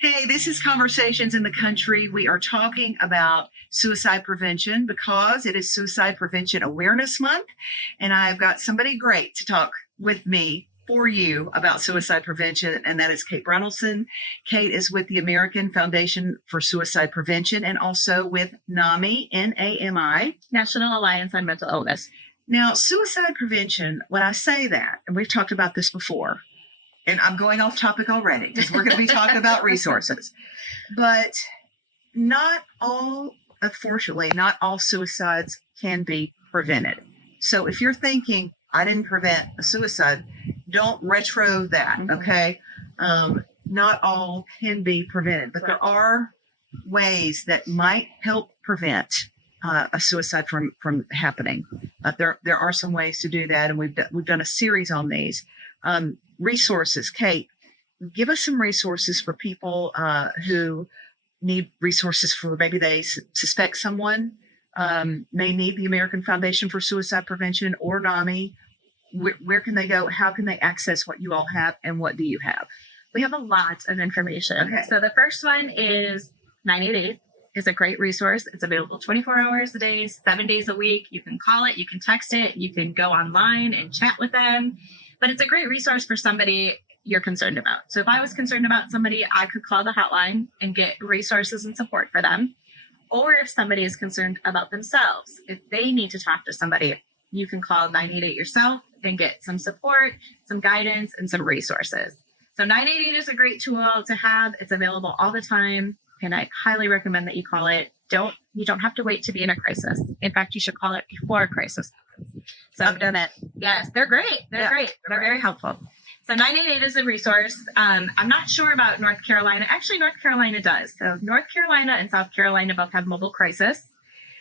Hey, this is Conversations in the Country. We are talking about suicide prevention because it is Suicide Prevention Awareness Month. And I've got somebody great to talk with me for you about suicide prevention, and that is Kate Brunnelson. Kate is with the American Foundation for Suicide Prevention and also with NAMI, N-A-M-I. National Alliance on Mental Illness. Now, suicide prevention, when I say that, and we've talked about this before, and I'm going off topic already because we're going to be talking about resources, but unfortunately, not all suicides can be prevented. So if you're thinking, I didn't prevent a suicide, don't retro that, okay? Not all can be prevented, but there are ways that might help prevent a suicide from happening. There are some ways to do that, and we've done a series on these. Resources. Kate, give us some resources for people who need resources for maybe they suspect someone may need the American Foundation for Suicide Prevention or NAMI. Where can they go? How can they access what you all have, and what do you have? We have a lot of information. Okay. So the first one is 988. It's a great resource. It's available 24 hours a day, 7 days a week. You can call it, you can text it, you can go online and chat with them. But it's a great resource for somebody you're concerned about. So if I was concerned about somebody, I could call the hotline and get resources and support for them. Or if somebody is concerned about themselves, if they need to talk to somebody, you can call 988 yourself and get some support, some guidance, and some resources. So 988 is a great tool to have. It's available all the time. And I highly recommend that you call it. You don't have to wait to be in a crisis. In fact, you should call it before a crisis happens. So I've done it. Yes, they're great. They're great. They're very helpful. So 988 is a resource. I'm not sure about North Carolina. Actually, North Carolina does. So North Carolina and South Carolina both have mobile crisis,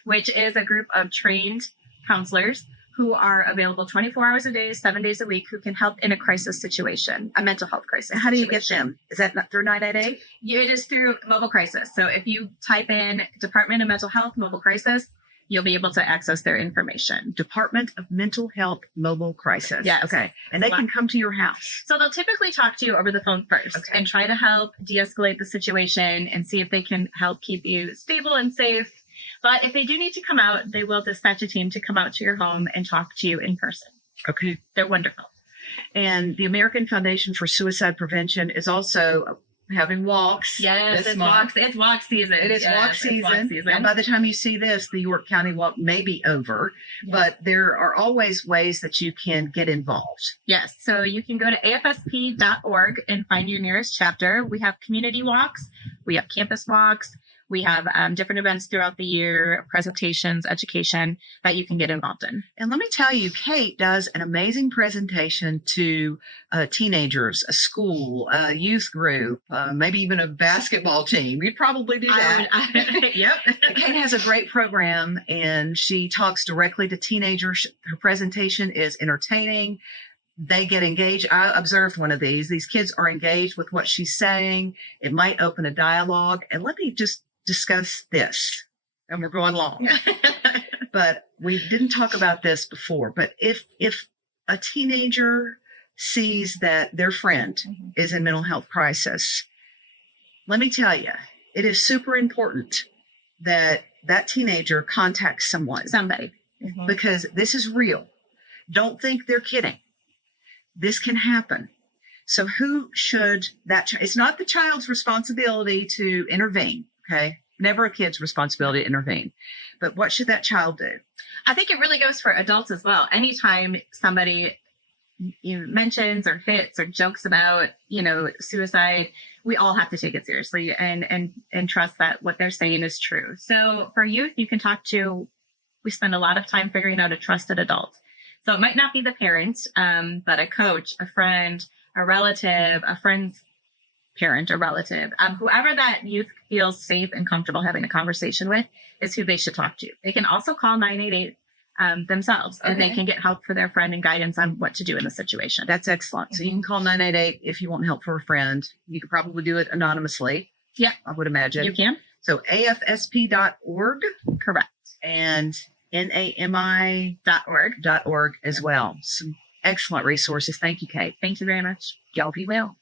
which is a group of trained counselors who are available 24 hours a day, 7 days a week, who can help in a crisis situation, a mental health crisis. How do you get them? Is that not through 988? It is through mobile crisis. So if you type in Department of Mental Health mobile crisis, you'll be able to access their information. Department of Mental Health mobile crisis. Yes. Okay. And they can come to your house. So they'll typically talk to you over the phone first and try to help de-escalate the situation and see if they can help keep you stable and safe. But if they do need to come out, they will dispatch a team to come out to your home and talk to you in person. Okay. They're wonderful. And the American Foundation for Suicide Prevention is also having walks. Yes, it's walk season. It is walk season. And by the time you see this, the York County walk may be over, but there are always ways that you can get involved. Yes. So you can go to AFSP.org and find your nearest chapter. We have community walks. We have campus walks. We have different events throughout the year, presentations, education that you can get involved in. And let me tell you, Kate does an amazing presentation to teenagers, a school, a youth group, maybe even a basketball team. You'd probably do that. Yep. Kate has a great program, and she talks directly to teenagers. Her presentation is entertaining. They get engaged. I observed one of these. These kids are engaged with what she's saying. It might open a dialogue. And let me just discuss this, and we're going long. But we didn't talk about this before. But if a teenager sees that their friend is in mental health crisis, let me tell you, it is super important that that teenager contacts somebody, because this is real. Don't think they're kidding. This can happen. So who should it's not the child's responsibility to intervene. Okay. Never a kid's responsibility to intervene. But what should that child do? I think it really goes for adults as well. Anytime somebody mentions or hits or jokes about, suicide, we all have to take it seriously and trust that what they're saying is true. So for youth, you can we spend a lot of time figuring out a trusted adult. So it might not be the parent, but a coach, a friend, a relative, a friend's parent or relative, whoever that youth feels safe and comfortable having a conversation with is who they should talk to. They can also call 988 themselves, and they can get help for their friend and guidance on what to do in the situation. That's excellent. So you can call 988 if you want help for a friend. You could probably do it anonymously. Yeah, I would imagine. You can. So AFSP.org. Correct. And NAMI.org as well. Some excellent resources. Thank you, Kate. Thank you very much. Y'all be well.